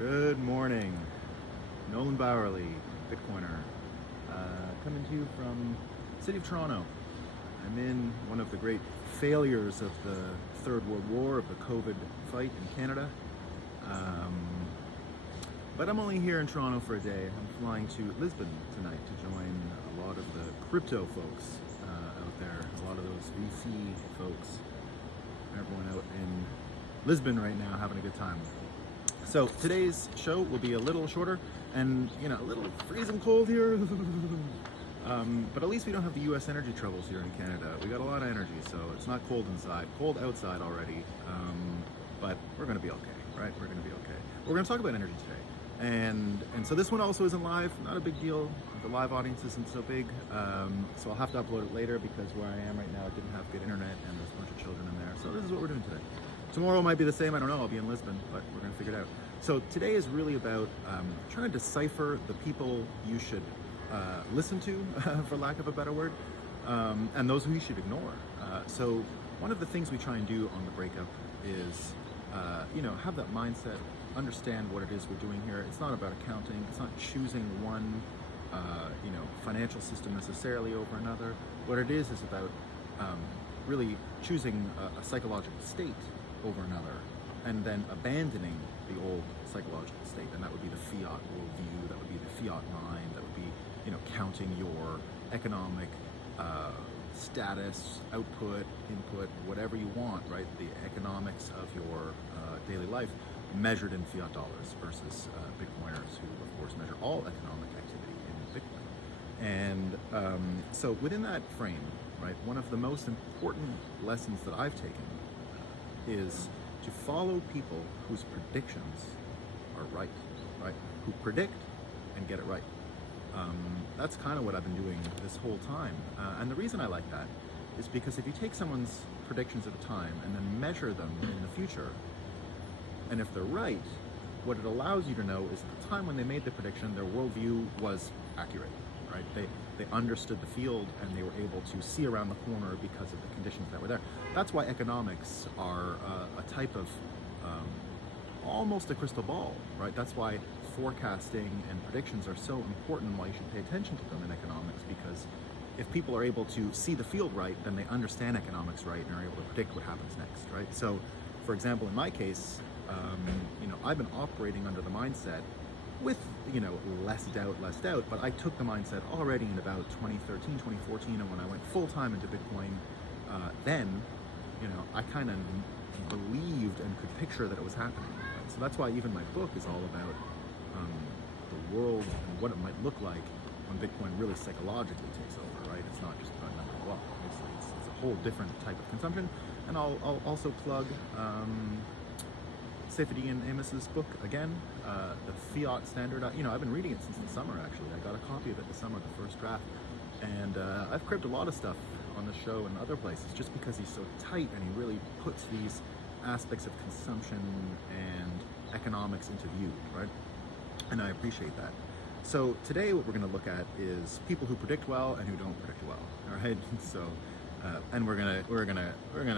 Good morning. Nolan Bowerly, Bitcoiner, coming to you from the city of Toronto. I'm in one of the great failures of the Third World War, of the COVID fight in Canada. But I'm only here in Toronto for a day. I'm flying to Lisbon tonight to join a lot of the crypto folks out there, a lot of those VC folks, everyone out in Lisbon right now having a good time. So today's show will be a little shorter and, a little freezing cold here. But at least we don't have the US energy troubles here in Canada. We got a lot of energy, so it's not cold inside. Cold outside already, but we're gonna be okay, right? We're gonna be okay. We're gonna talk about energy today. And so this one also isn't live, not a big deal. The live audience isn't so big, so I'll have to upload it later because where I am right now, it didn't have good internet and there's a bunch of children in there. So this is what we're doing today. Tomorrow might be the same, I don't know, I'll be in Lisbon, but we're gonna figure it out. So today is really about trying to decipher the people you should listen to, for lack of a better word, and those who you should ignore. So one of the things we try and do on the breakup is, have that mindset, understand what it is we're doing here. It's not about accounting, it's not choosing one, financial system necessarily over another. What it is about really choosing a psychological state over another, and then abandoning the old psychological state, and that would be the fiat worldview, that would be the fiat mind, that would be, counting your economic status, output, input, whatever you want, right? The economics of your daily life measured in fiat dollars versus Bitcoiners who, of course, measure all economic activity in Bitcoin. And so within that frame, right, one of the most important lessons that I've taken is to follow people whose predictions are right? Who predict and get it right. That's kind of what I've been doing this whole time. And the reason I like that is because if you take someone's predictions at a time and then measure them in the future, and if they're right, what it allows you to know is at the time when they made the prediction, their worldview was accurate, right? They understood the field and they were able to see around the corner because of the conditions that were there. That's why economics are a type of almost a crystal ball, right? That's why forecasting and predictions are so important, why you should pay attention to them in economics, because if people are able to see the field right, then they understand economics right and are able to predict what happens next, right? So, for example, in my case, I've been operating under the mindset with, less doubt, but I took the mindset already in about 2013, 2014, and when I went full-time into Bitcoin, then, I kind of believed and could picture that it was happening. Right? So that's why even my book is all about the world and what it might look like when Bitcoin really psychologically takes over, right? It's not just about number of block. It's a whole different type of consumption. And I'll also plug Saifedean Amos's book again, the Fiat Standard. I've been reading it since the summer, actually. I got a copy of it this summer, the first draft. And I've cribbed a lot of stuff on the show and other places just because he's so tight and he really puts these aspects of consumption and economics into view, right? And I appreciate that. So today what we're going to look at is people who predict well and who don't predict well, all right? So, and we're gonna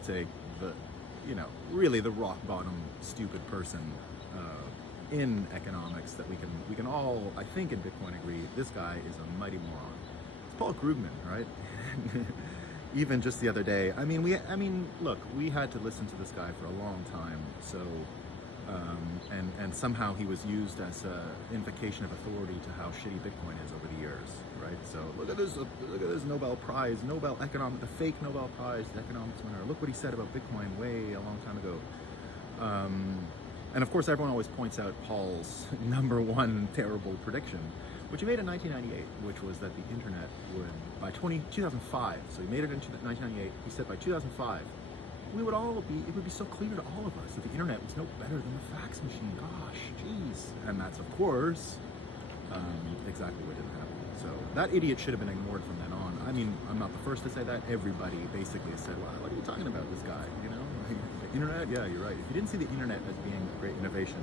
take the, really the rock bottom stupid person in economics that we can all, I think, in Bitcoin agree, this guy is a mighty moron. It's Paul Krugman, right? Even just the other day, look, we had to listen to this guy for a long time, so. And somehow he was used as an invocation of authority to how shitty Bitcoin is over the years, right? So look at this Nobel Prize, the fake Nobel Prize, the economics winner. Look what he said about Bitcoin way a long time ago. And of course, everyone always points out Paul's number one terrible prediction, which he made in 1998, which was that the internet would, by 2005, so he made it in 1998, he said by 2005, it would be so clear to all of us that the internet was no better than the fax machine. Gosh, jeez. And that's, of course, exactly what didn't happen. So that idiot should have been ignored from then on. I'm not the first to say that. Everybody basically said, well, what are you talking about, this guy? The internet? Yeah, you're right. If you didn't see the internet as being a great innovation,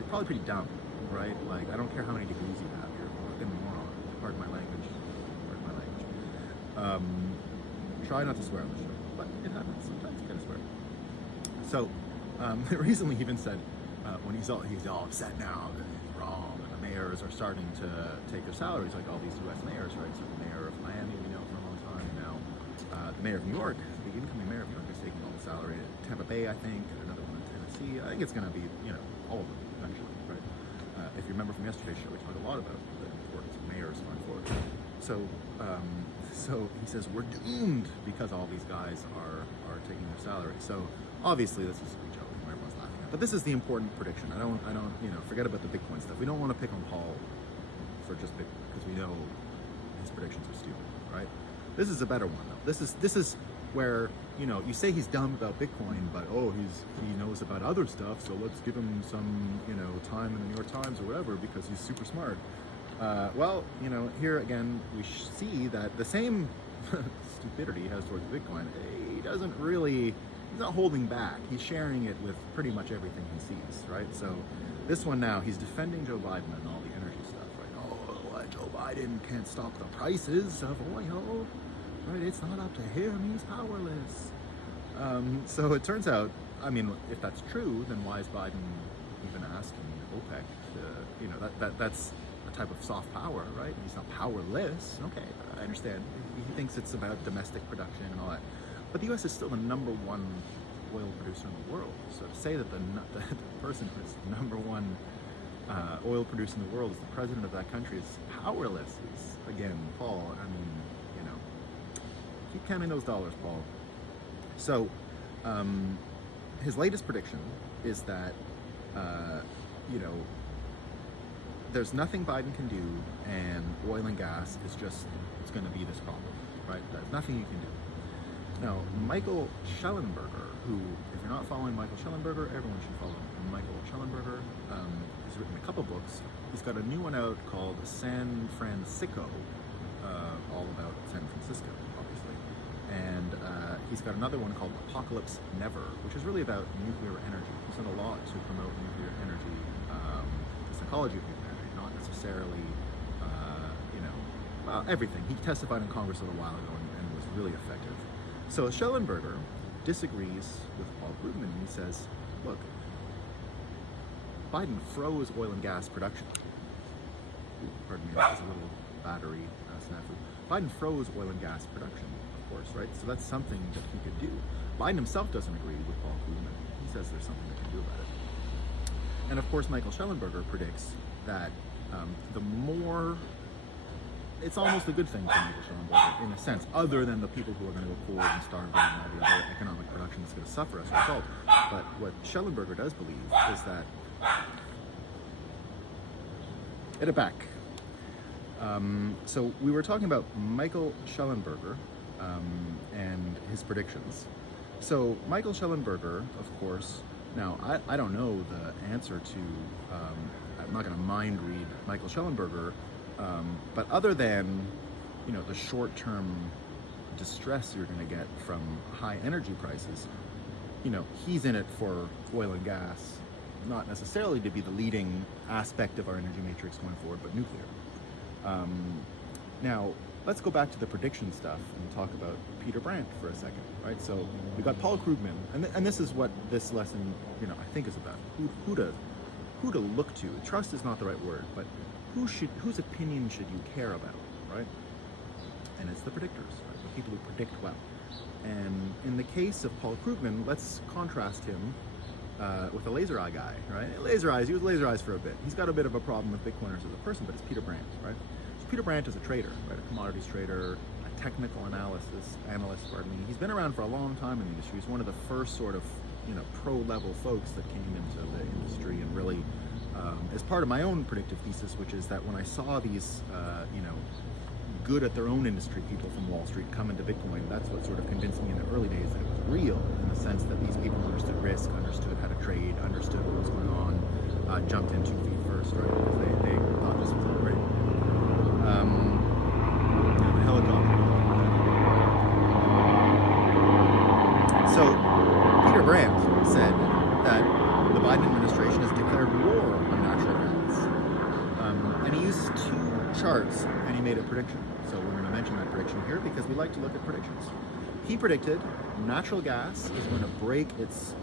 you're probably pretty dumb, right? Like, I don't care how many degrees you have. You're a fucking moron. Pardon my language. Try not to swear on the show, but it happens. Sometimes you gotta swear. So, recently he even said, when he's all upset now that he's wrong, and the mayors are starting to take their salaries, like all these U.S. mayors, right? So the mayor of Miami, we know for a long time now. The mayor of New York, the incoming mayor of New York, is taking all the salary. Tampa Bay, I think, and another one in Tennessee. I think it's going to be, all of them eventually, right? If you remember from yesterday's show, we talked a lot about the importance of mayors going forward. So he says we're doomed because all these guys are taking their salary. So obviously this is a joke and everyone's laughing at. But this is the important prediction. I don't forget about the Bitcoin stuff. We don't want to pick on Paul for just Bitcoin because we know his predictions are stupid, right? This is a better one though. This is where you say he's dumb about Bitcoin, but he knows about other stuff. So let's give him some time in the New York Times or whatever because he's super smart. Well, here again, we see that the same stupidity he has towards Bitcoin, he's not holding back. He's sharing it with pretty much everything he sees, right? So this one now, he's defending Joe Biden and all the energy stuff, right? Joe Biden can't stop the prices of oil, right? It's not up to him, he's powerless. So it turns out, if that's true, then why is Biden even asking OPEC to, that's a type of soft power, right? He's not powerless. Okay, I understand. He thinks it's about domestic production and all that. But the U.S. is still the number one oil producer in the world. So to say that the person who's the number one oil producer in the world is the president of that country is powerless is, again, Paul, keep counting those dollars, Paul. So his latest prediction is that, there's nothing Biden can do, and oil and gas is it's going to be this problem, right? There's nothing you can do. Now, Michael Schellenberger, who, if you're not following Michael Schellenberger, everyone should follow Michael Schellenberger. He's written a couple books. He's got a new one out called San Francisco, all about San Francisco, obviously. And he's got another one called Apocalypse Never, which is really about nuclear energy. He's done a lot to promote nuclear energy, the psychology of nuclear energy, not necessarily, everything. He testified in Congress a little while ago and was really effective. So Schellenberger disagrees with Paul Krugman, and he says, look, Biden froze oil and gas production. Ooh, pardon me, that was a little battery snafu. Biden froze oil and gas production, of course, right? So that's something that he could do. Biden himself doesn't agree with Paul Krugman. He says there's something they can do about it. And of course, Michael Schellenberger predicts that the more, it's almost a good thing for Michael Schellenberger in a sense, other than the people who are going to go poor and starve and all the other economic production that's going to suffer as a result. But what Schellenberger does believe is that, get it back. So we were talking about Michael Schellenberger and his predictions. So Michael Schellenberger, of course, now I don't know the answer to, I'm not going to mind read Michael Schellenberger, but other than, the short-term distress you're going to get from high energy prices, he's in it for oil and gas, not necessarily to be the leading aspect of our energy matrix going forward, but nuclear. Now, let's go back to the prediction stuff and talk about Peter Brandt for a second, right? So we got Paul Krugman, and this is what this lesson, I think is about. Who to look to. Trust is not the right word, but whose opinion should you care about, right? And it's the predictors, right? The people who predict well. And in the case of Paul Krugman, let's contrast him with a laser eye guy, right? He was laser eyes for a bit. He's got a bit of a problem with Bitcoiners as a person, but it's Peter Brandt, right? So Peter Brandt is a trader, right? A commodities trader, a technical analyst. He's been around for a long time in the industry. He's one of the first sort of, pro-level folks that came into the industry and really, as part of my own predictive thesis, which is that when I saw these, good at their own industry people from Wall Street come into Bitcoin, that's what sort of convinced me in the early days that it was real, in the sense that these people understood risk, understood how to trade, understood what was going on, jumped in 2 feet first, right? Because they thought this was all great. The helicopter. So Peter Brandt said that the Biden administration has declared war on natural gas. And he used 2 charts and he made a prediction. So we're going to mention that prediction here because we like to look at predictions. He predicted natural gas is going to break its,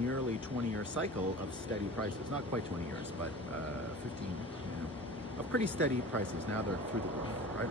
nearly 20-year cycle of steady prices. Not quite 20 years, but 15, of pretty steady prices. Now they're through the roof, right?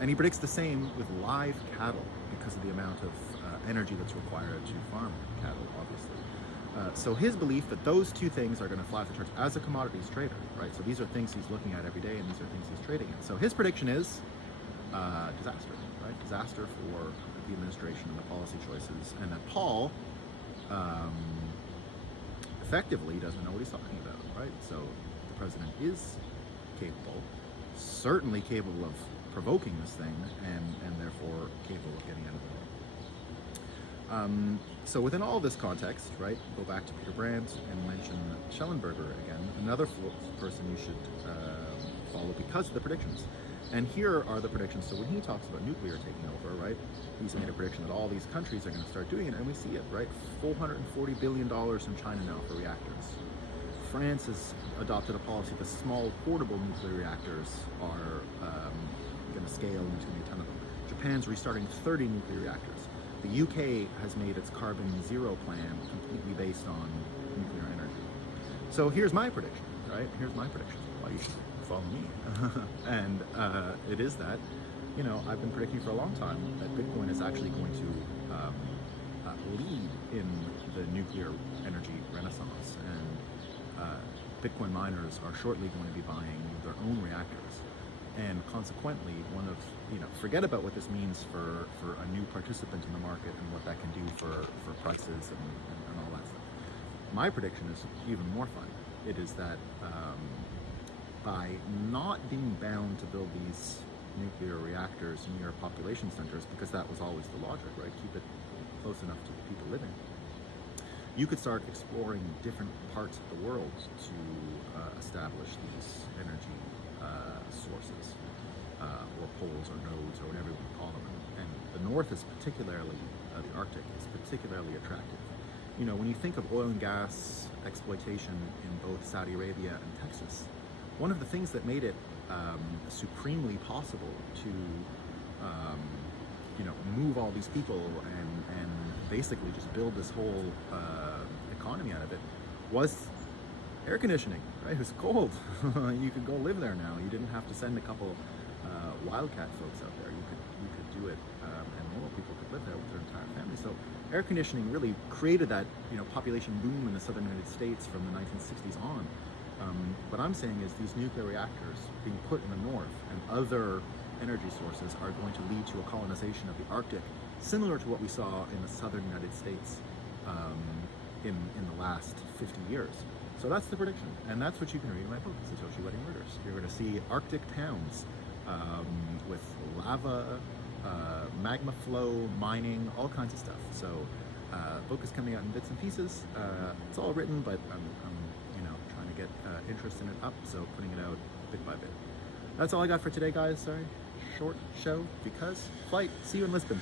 And he predicts the same with live cattle because of the amount of energy that's required to farm cattle, obviously. So his belief that those two things are going to fly off the charts as a commodities trader, right? So these are things he's looking at every day, and these are things he's trading in. So his prediction is disaster, right? Disaster for the administration and the policy choices, and that Paul effectively doesn't know what he's talking about, right? So the president is capable, certainly capable of provoking this thing, and therefore capable of getting out of the way. So within all this context, right, go back to Peter Brandt and mention Schellenberger again, another person you should follow because of the predictions. And here are the predictions. So when he talks about nuclear taking over, right, he's made a prediction that all these countries are going to start doing it, and we see it, right? $440 billion in China now for reactors. France has adopted a policy that small portable nuclear reactors are going to scale, and there's going to be a ton of them. Japan's restarting 30 nuclear reactors. The UK has made its carbon zero plan completely based on nuclear energy. So here's my prediction, right? Here's my prediction. Why you should follow me. And it is that, I've been predicting for a long time that Bitcoin is actually going to lead in the nuclear energy renaissance. And Bitcoin miners are shortly going to be buying their own reactors. And consequently, forget about what this means for a new participant in the market and what that can do for prices and all that stuff. My prediction is even more fun. It is that by not being bound to build these nuclear reactors near population centers, because that was always the logic, right? Keep it close enough to the people living. You could start exploring different parts of the world to establish these energy sources, or poles or nodes or whatever we call them. And the North is particularly, the Arctic is particularly attractive. When you think of oil and gas exploitation in both Saudi Arabia and Texas, one of the things that made it supremely possible to move all these people and basically just build this whole economy out of it was air conditioning, right? It was cold. You could go live there now. You didn't have to send a couple wildcat folks out there. You could do it, and normal people could live there with their entire family. So air conditioning really created that population boom in the southern United States from the 1960s on. What I'm saying is these nuclear reactors being put in the north and other energy sources are going to lead to a colonization of the Arctic, similar to what we saw in the southern United States in the last 50 years. So that's the prediction, and that's what you can read in my book, Satoshi Wedding Murders. You're going to see Arctic towns with lava, magma flow, mining, all kinds of stuff. So the book is coming out in bits and pieces. It's all written, but I'm trying to get interest in it up, so putting it out bit by bit. That's all I got for today, guys. Sorry, short show because flight. See you in Lisbon.